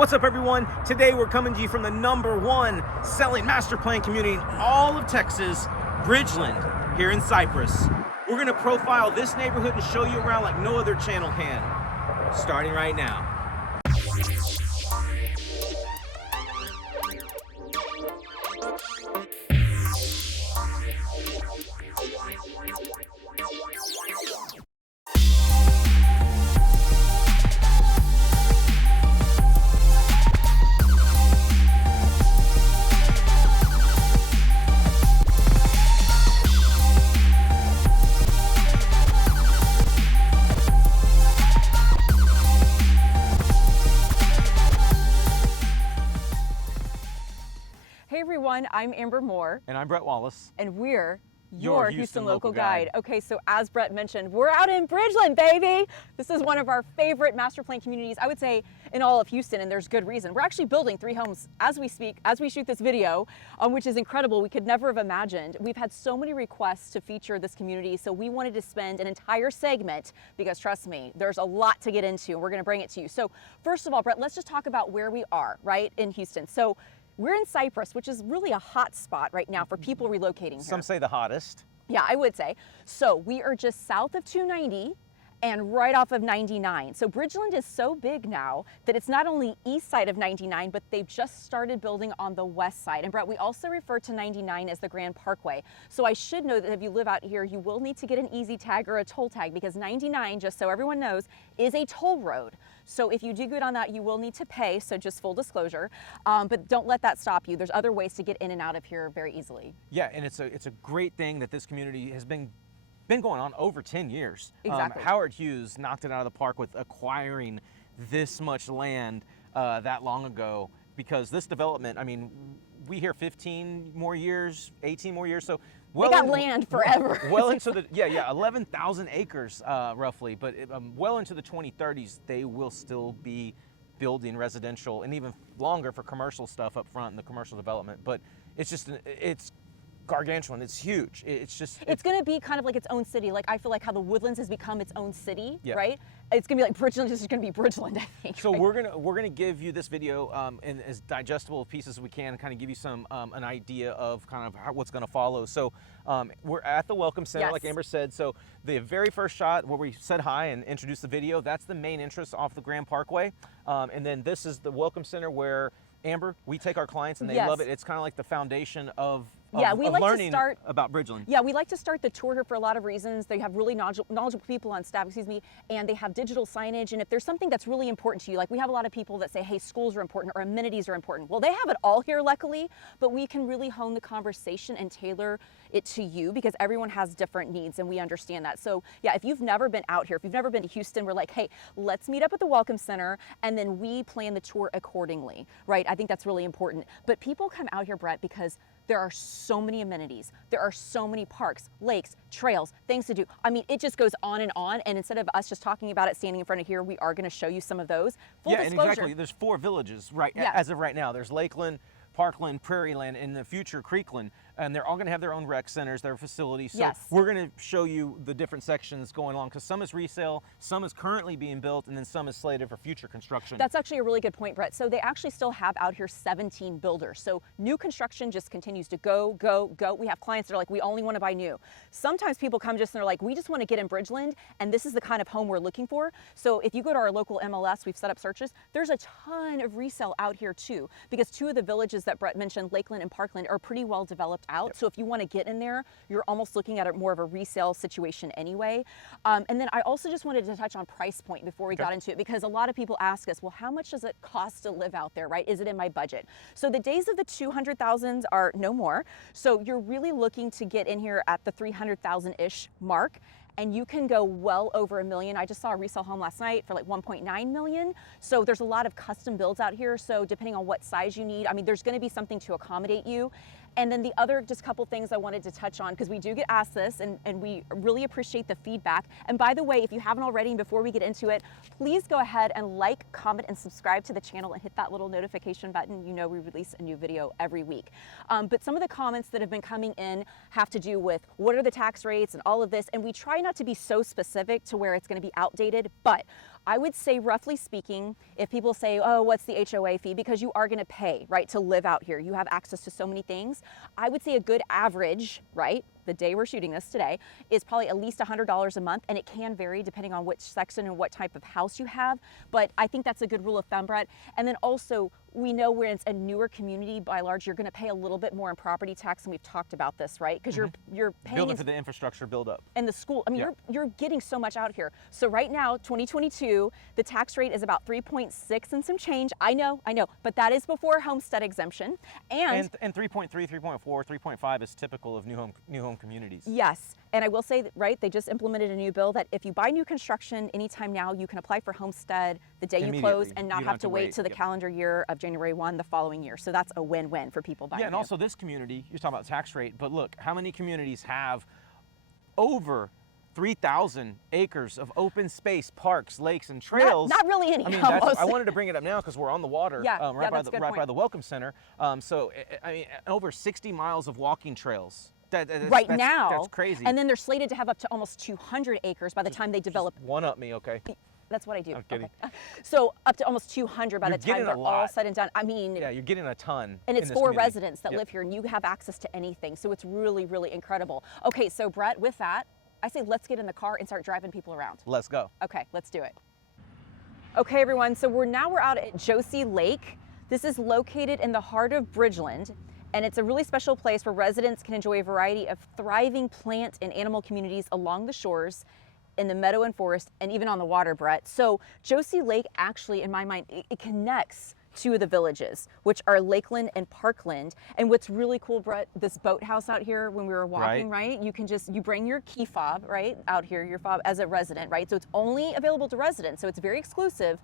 What's up, everyone? Today we're coming to you from the #1 selling master plan community in all of Texas, Bridgeland, here in Cypress. We're gonna profile this neighborhood and show you around like no other channel can, starting right now. Hey everyone, I'm Amber Moore. And I'm Bret Wallace. And we're your Houston Local Guide. Okay, so as Bret mentioned, we're out in Bridgeland, baby! This is one of our favorite master plan communities, I would say, in all of Houston, and there's good reason. We're actually building 3 homes as we speak, as we shoot this video, which is incredible. We could never have imagined. We've had so many requests to feature this community, so we wanted to spend an entire segment, because trust me, there's a lot to get into, and we're gonna bring it to you. So first of all, Bret, let's just talk about where we are, right, in Houston. So we're in Cypress, which is really a hot spot right now for people relocating here. Some say the hottest. Yeah, I would say. So we are just south of 290 and right off of 99. So Bridgeland is so big now that it's not only east side of 99, but they've just started building on the west side. And Bret, we also refer to 99 as the Grand Parkway. So I should know that if you live out here, you will need to get an easy tag or a toll tag, because 99, just so everyone knows, is a toll road. So if you do get on that, you will need to pay, so just full disclosure, but don't let that stop you. There's other ways to get in and out of here very easily. Yeah, and it's a great thing that this community has been going on over 10 years. Exactly. Howard Hughes knocked it out of the park with acquiring this much land that long ago, because this development, I mean, we hear 15 more years, 18 more years, so they got land forever. Well into the, yeah, 11,000 acres roughly, but well into the 2030s, they will still be building residential and even longer for commercial stuff up front in the commercial development. But it's just, it's gargantuan, it's huge. It's going to be kind of like its own city. Like I feel like how the Woodlands has become its own city, yeah. Right? It's going to be like Bridgeland, this is going to be Bridgeland, I think. So right? we're gonna give you this video in as digestible pieces as we can, kind of give you some an idea of kind of what's going to follow. So we're at the Welcome Center, yes. Like Amber said. So the very first shot where we said hi and introduced the video, that's the main entrance off the Grand Parkway, and then this is the Welcome Center where, Amber, we take our clients and they yes. love it. It's kind of like the foundation of we like learning to start about Bridgeland. Yeah, we like to start the tour here for a lot of reasons. They have really knowledgeable people on staff, and they have digital signage. And if there's something that's really important to you, like we have a lot of people that say, hey, schools are important or amenities are important. Well, they have it all here, luckily, but we can really hone the conversation and tailor it to you, because everyone has different needs, and we understand that. So yeah, if you've never been out here, if you've never been to Houston, we're like, hey, let's meet up at the Welcome Center, and then we plan the tour accordingly, right? I think that's really important. But people come out here, Bret, because there are so many amenities. There are so many parks, lakes, trails, things to do. I mean, it just goes on, and instead of us just talking about it standing in front of here, we are gonna show you some of those. Full disclosure. And exactly, there's 4 villages, right, yeah. As of right now. There's Lakeland, Parkland, Prairieland, in the future Creekland, and they're all going to have their own rec centers, their facilities. So yes. We're going to show you the different sections going along, because some is resale, some is currently being built, and then some is slated for future construction. That's actually a really good point, Bret. So they actually still have out here 17 builders. So new construction just continues to go, go, go. We have clients that are like, we only want to buy new. Sometimes people come just and they're like, we just want to get in Bridgeland, and this is the kind of home we're looking for. So if you go to our local MLS, we've set up searches, there's a ton of resale out here too, because 2 of the villages that Bret mentioned, Lakeland and Parkland, are pretty well developed out. Yep. So if you want to get in there, you're almost looking at it more of a resale situation anyway. And then I also just wanted to touch on price point before we got into it, because a lot of people ask us, well, how much does it cost to live out there, right? Is it in my budget? So the days of the 200,000s are no more. So you're really looking to get in here at the 300,000-ish mark, and you can go well over $1 million. I just saw a resale home last night for like 1.9 million. So there's a lot of custom builds out here. So depending on what size you need, I mean, there's going to be something to accommodate you. And then the other just couple things I wanted to touch on, because we do get asked this, and we really appreciate the feedback. And by the way, if you haven't already, and before we get into it, please go ahead and like, comment, and subscribe to the channel and hit that little notification button. You know we release a new video every week. But some of the comments that have been coming in have to do with what are the tax rates and all of this, and we try not to be so specific to where it's going to be outdated, but I would say, roughly speaking, if people say, oh, what's the HOA fee? Because you are going to pay, right, to live out here. You have access to so many things. I would say a good average, right, the day we're shooting this today, is probably at least $100 a month, and it can vary depending on which section and what type of house you have. But I think that's a good rule of thumb, Brett. And then also, we know when it's a newer community, by large, you're going to pay a little bit more in property tax, and we've talked about this, right? Because you're paying building for the infrastructure build up. And the school. I mean, you're getting so much out here. So right now, 2022, the tax rate is about 3.6 and some change. I know, but that is before homestead exemption. And 3.3, 3.4, 3.5 is typical of new home communities. Yes, and I will say that, right, they just implemented a new bill that if you buy new construction anytime now, you can apply for homestead the day you close and not have to wait to the calendar year of January 1 the following year. So that's a win-win for people buying. Yeah, and also this community, you're talking about tax rate, but look, how many communities have over 3,000 acres of open space, parks, lakes, and trails? Not really any. I mean, I wanted to bring it up now because we're on the water, right by the Welcome Center. So, I mean, over 60 miles of walking trails. That's crazy. And then they're slated to have up to almost 200 acres by the time they develop. One up me, okay? That's what I do. I'm kidding. Okay. So up to almost 200 by the time they're all said and done. I mean, yeah, you're getting a ton. And it's for residents that live here, and you have access to anything. So it's really, really incredible. Okay, so Brett, with that, I say let's get in the car and start driving people around. Let's go. Okay, let's do it. Okay, everyone. So we're out at Josie Lake. This is located in the heart of Bridgeland. And it's a really special place where residents can enjoy a variety of thriving plant and animal communities along the shores, in the meadow and forest, and even on the water, Brett. So Josie Lake actually, in my mind, it connects two of the villages, which are Lakeland and Parkland. And what's really cool, Brett, this boathouse out here when we were walking, right? You can you bring your key fob, right, out here, your fob as a resident, right? So it's only available to residents, so it's very exclusive.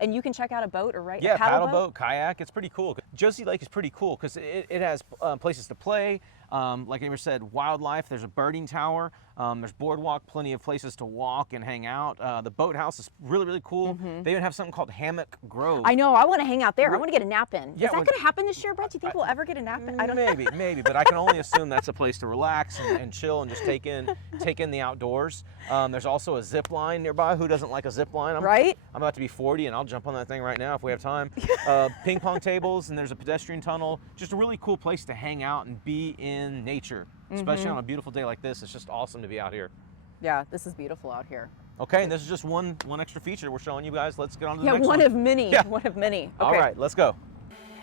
And you can check out a boat or a paddle boat, kayak. It's pretty cool. Josie Lake is pretty cool because it has places to play. Like Amber said, wildlife. There's a birding tower. There's boardwalk, plenty of places to walk and hang out. The boathouse is really, really cool. They even have something called Hammock Grove. I know. I want to hang out there. I want to get a nap in. Is that going to happen this year, Brett? Do you think we'll ever get a nap in? I don't know. Maybe, but I can only assume that's a place to relax and chill and just take in the outdoors. There's also a zip line nearby. Who doesn't like a zip line? Right? I'm about to be 40, and I'll jump on that thing right now if we have time. Ping pong tables, and there's a pedestrian tunnel. Just a really cool place to hang out and be in nature, especially on a beautiful day like this. It's just awesome to be out here. Yeah, this is beautiful out here. Okay, and this is just one extra feature we're showing you guys. Let's get on to the next one. Yeah, one of many. Yeah. One of many. Okay. All right, let's go.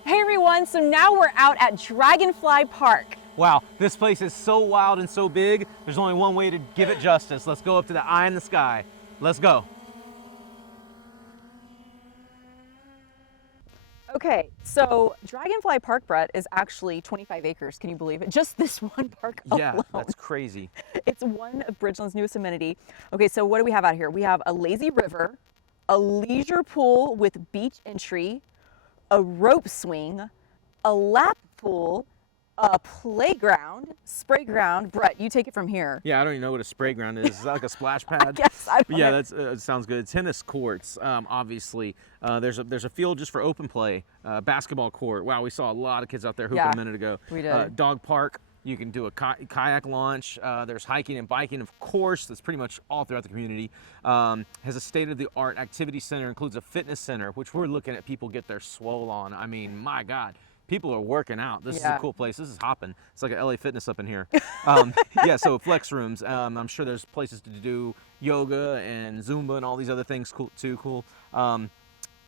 Hey everyone, so now we're out at Dragonfly Park. Wow, this place is so wild and so big. There's only one way to give it justice. Let's go up to the eye in the sky. Let's go. Okay, so Dragonfly Park, Brett, is actually 25 acres. Can you believe it? Just this one park alone. Yeah, that's crazy. It's one of Bridgeland's newest amenity. Okay, so what do we have out here? We have a lazy river, a leisure pool with beach entry, a rope swing, a lap pool, a playground, spray ground. Brett, you take it from here. Yeah, I don't even know what a spray ground is. Is that like a splash pad? Yes, I Yeah, that's sounds good. Tennis courts, obviously. There's a field just for open play. Basketball court. Wow, we saw a lot of kids out there hooping a minute ago. We did. Dog park. You can do a kayak launch. There's hiking and biking, of course. That's pretty much all throughout the community. Has a state-of-the-art activity center. Includes a fitness center, which we're looking at people get their swole on. I mean, my God. People are working out. This is a cool place. This is hopping. It's like an LA Fitness up in here. Yeah, so flex rooms. I'm sure there's places to do yoga and Zumba and all these other things cool.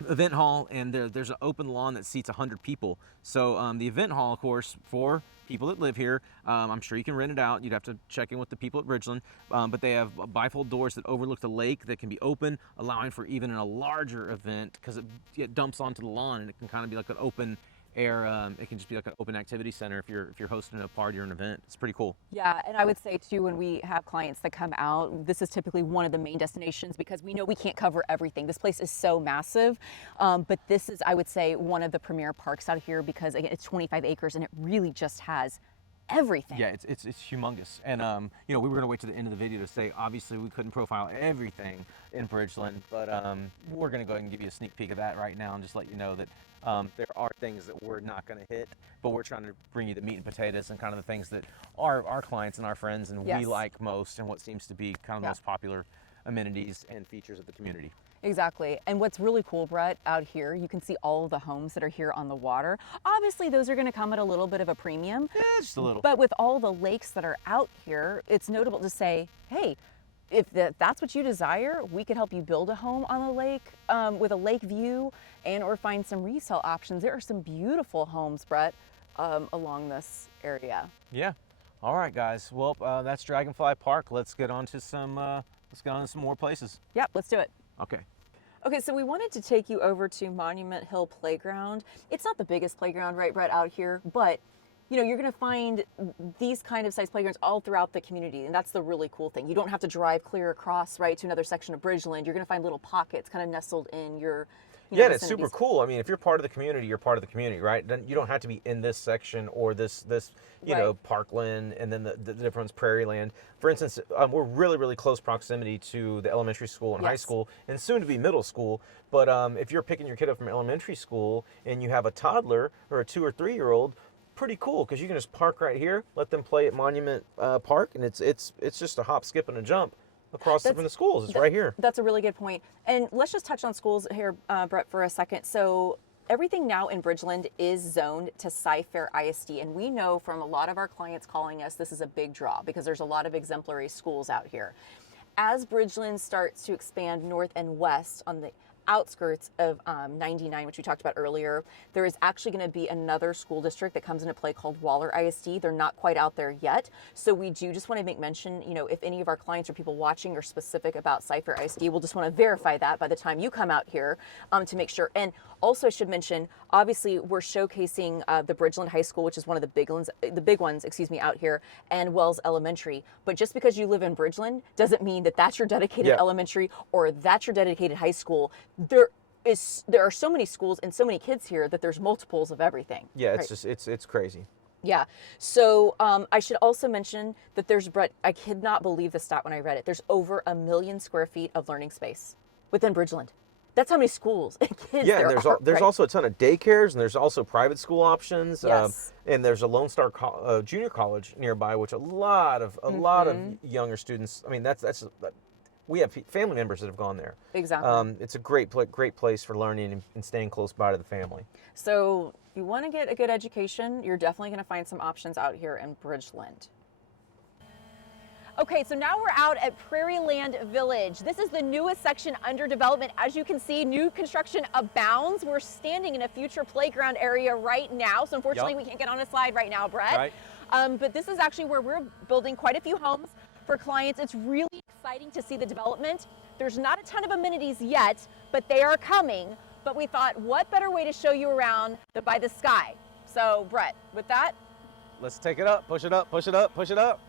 Event hall, and there's an open lawn that seats 100 people. So the event hall, of course, for people that live here, I'm sure you can rent it out. You'd have to check in with the people at Bridgeland, but they have bifold doors that overlook the lake that can be open, allowing for even a larger event because it dumps onto the lawn, and it can kind of be like an open air. It can just be like an open activity center if you're hosting a party or an event. It's pretty cool. Yeah, and I would say too, when we have clients that come out, this is typically one of the main destinations because we know we can't cover everything. This place is so massive, but this is, I would say, one of the premier parks out here because again, it's 25 acres and it really just has everything. Yeah, it's humongous. And you know, we were gonna wait to the end of the video to say obviously we couldn't profile everything in Bridgeland, but we're gonna go ahead and give you a sneak peek of that right now and just let you know that there are things that we're not going to hit, but we're trying to bring you the meat and potatoes and kind of the things that our clients and our friends and we like most and what seems to be kind of the most popular amenities and features of the community. Exactly. And what's really cool, Brett, out here, you can see all of the homes that are here on the water. Obviously, those are going to come at a little bit of a premium. Yeah, just a little. But with all the lakes that are out here, it's notable to say, hey, if that's what you desire, we could help you build a home on a lake with a lake view and or find some resale options. There are some beautiful homes, Brett, along this area. Yeah. All right, guys. Well, that's Dragonfly Park. Let's get on to some more places. Yep, let's do it. Okay. Okay, so we wanted to take you over to Monument Hill Playground. It's not the biggest playground, right, Brett, out here, but you know, you're going to find these kind of size playgrounds all throughout the community, and that's the really cool thing. You don't have to drive clear across, right, to another section of Bridgeland. You're going to find little pockets kind of nestled in your yeah, and it's super cool. I mean, if you're part of the community, you're part of the community, right? Then you don't have to be in this section or this you know, Parkland, and then the different ones, Prairieland. For instance, we're really close proximity to the elementary school and high school, and soon to be middle school. But if you're picking your kid up from elementary school and you have a toddler or a 2 or 3 year old, pretty cool, because you can just park right here, let them play at Monument Park, and it's just a hop, skip, and a jump across from the schools. It's right here. That's a really good point. And let's just touch on schools here, Brett, for a second. So everything now in Bridgeland is zoned to Cypress ISD, and we know from a lot of our clients calling us, this is a big draw because there's a lot of exemplary schools out here. As Bridgeland starts to expand north and west on the outskirts of 99, which we talked about earlier, there is actually going to be another school district that comes into play called Wallace ISD. They're not quite out there yet. So we do just want to make mention, you know, if any of our clients or people watching are specific about Cypress ISD, we'll just want to verify that by the time you come out here to make sure. And also I should mention, obviously we're showcasing the Bridgeland High School, which is one of the big ones, out here, and Wells Elementary. But just because you live in Bridgeland doesn't mean that that's your dedicated elementary or that's your dedicated high school. There are so many schools and so many kids here that there's multiples of everything. Yeah, it's just it's crazy. Yeah. So I should also mention that there's, Brett, I could not believe the stat when I read it. There's over 1 million square feet of learning space within Bridgeland. That's how many schools and kids yeah, there are. There's also a ton of daycares, and there's also private school options. Yes. And there's a Lone Star Junior College nearby, which a lot of younger students. I mean, we have family members that have gone there. Exactly. It's a great place for learning and staying close by to the family. So if you want to get a good education, you're definitely going to find some options out here in Bridgeland. Okay, so now we're out at Prairieland Village. This is the newest section under development. As you can see, new construction abounds. We're standing in a future playground area right now. So unfortunately, we can't get on a slide right now, Brett. Right. But this is actually where we're building quite a few homes for clients. It's really exciting to see the development. There's not a ton of amenities yet, but they are coming. But we thought, what better way to show you around than by the sky? So Brett, with that, let's take it up, push it up, push it up, push it up.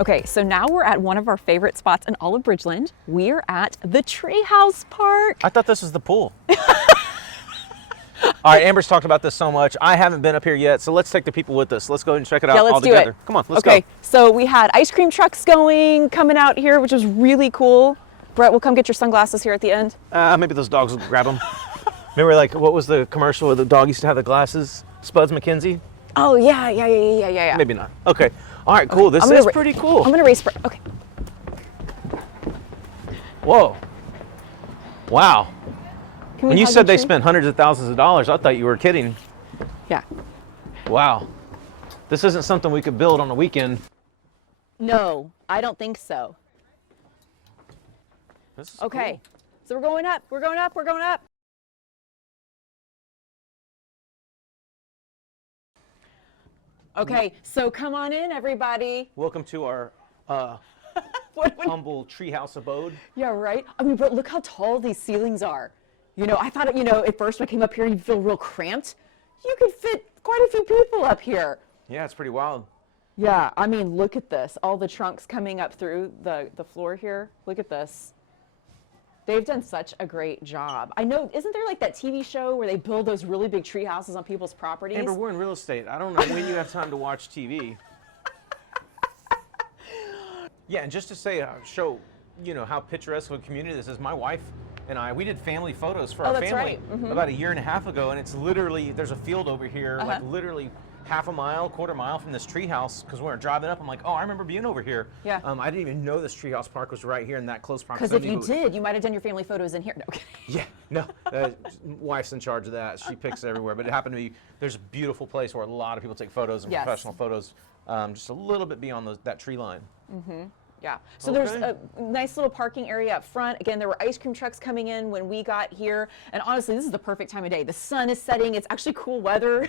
Okay, so now we're at one of our favorite spots in all of Bridgeland. We're at the Treehouse Park. I thought this was the pool. All right, Amber's talked about this so much. I haven't been up here yet, so let's take the people with us. Let's go and check it out all together. Come on, let's go. Okay, so we had ice cream trucks coming out here, which was really cool. Brett, we'll come get your sunglasses here at the end. Maybe those dogs will grab them. Remember, like, what was the commercial where the dog used to have the glasses? Spuds McKenzie? Oh, yeah. Maybe not. Okay. All right, cool. This is pretty cool. I'm going to race. Okay. Whoa. Wow. When you said they tree? spent hundreds of thousands of dollars, I thought you were kidding. Yeah. Wow. This isn't something we could build on a weekend. No, I don't think so. This is okay. cool. So we're going up. Okay, so come on in, everybody. Welcome to our humble treehouse abode. Yeah, right? I mean, but look how tall these ceilings are. You know, I thought, you know, at first when I came up here, you'd feel real cramped. You could fit quite a few people up here. Yeah, it's pretty wild. Yeah, I mean, look at this. All the trunks coming up through the floor here. Look at this. They've done such a great job. I know, isn't there like that TV show where they build those really big tree houses on people's properties? Amber, we're in real estate. I don't know when you have time to watch TV. Yeah, and just to say, show, you know, how picturesque of a community this is. My wife and I, we did family photos for our that's family right. about a year and a half ago, and it's literally, there's a field over here, like literally half a mile, quarter mile from this treehouse, because when we were driving up, I'm like, oh, I remember being over here. Yeah. I didn't even know this Treehouse Park was right here in that close Because proximity. if you did, you might have done your family photos in here. No, okay. Yeah, no, wife's in charge of that. She picks everywhere, but it happened to be, there's a beautiful place where a lot of people take photos and professional photos, just a little bit beyond that tree line. Yeah, so there's a nice little parking area up front. Again, there were ice cream trucks coming in when we got here. And honestly, this is the perfect time of day. The sun is setting. It's actually cool weather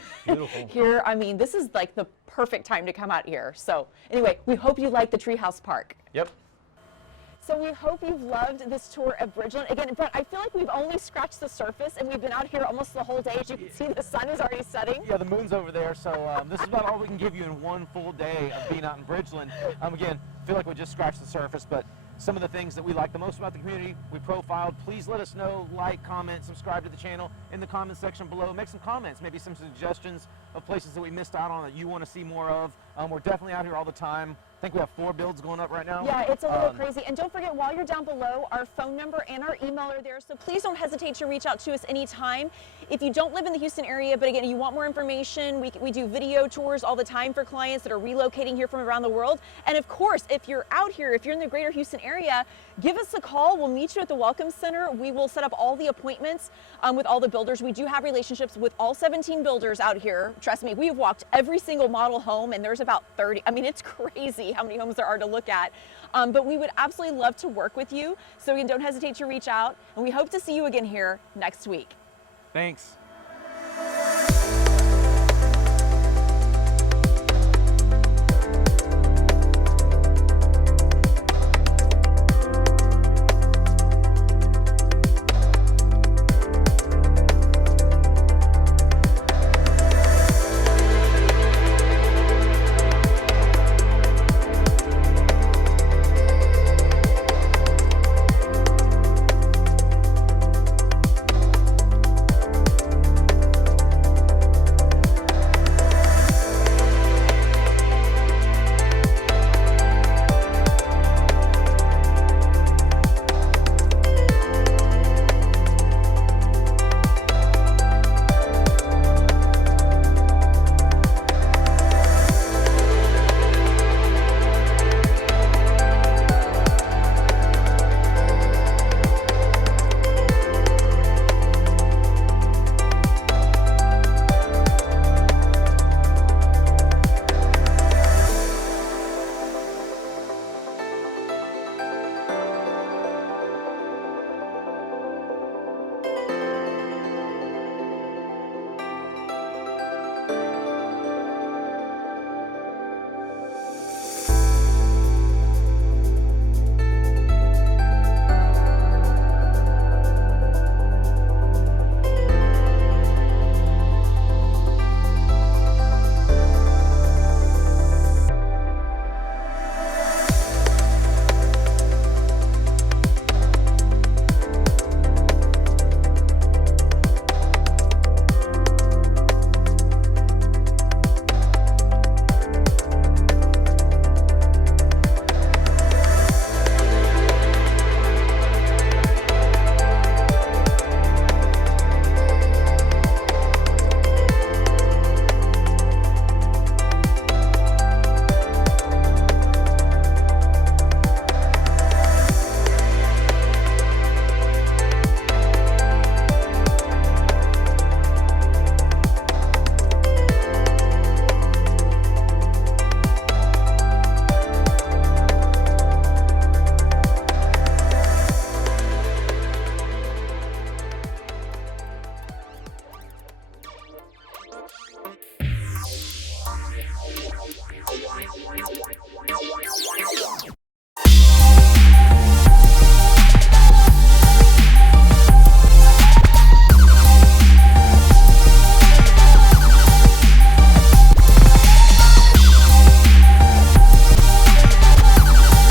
here. I mean, this is like the perfect time to come out here. So anyway, we hope you like the Treehouse Park. Yep. So we hope you've loved this tour of Bridgeland. Again, but I feel like we've only scratched the surface, and we've been out here almost the whole day. As you can see, the sun is already setting. Yeah, the moon's over there, so this is about all we can give you in one full day of being out in Bridgeland. Again, feel like we just scratched the surface, but some of the things that we like the most about the community, we profiled. Please let us know, like, comment, subscribe to the channel in the comment section below. Make some comments, maybe some suggestions of places that we missed out on that you want to see more of. We're definitely out here all the time. I think we have 4 builds going up right now. Yeah, it's a little crazy. And don't forget, while you're down below, our phone number and our email are there. So please don't hesitate to reach out to us anytime. If you don't live in the Houston area, but again, you want more information, we do video tours all the time for clients that are relocating here from around the world. And of course, if you're out here, if you're in the greater Houston area, give us a call. We'll meet you at the Welcome Center. We will set up all the appointments with all the builders. We do have relationships with all 17 builders out here. Trust me, we have walked every single model home, and there's about 30. I mean, it's crazy how many homes there are to look at. But we would absolutely love to work with you. So again, don't hesitate to reach out, and we hope to see you again here next week. Thanks.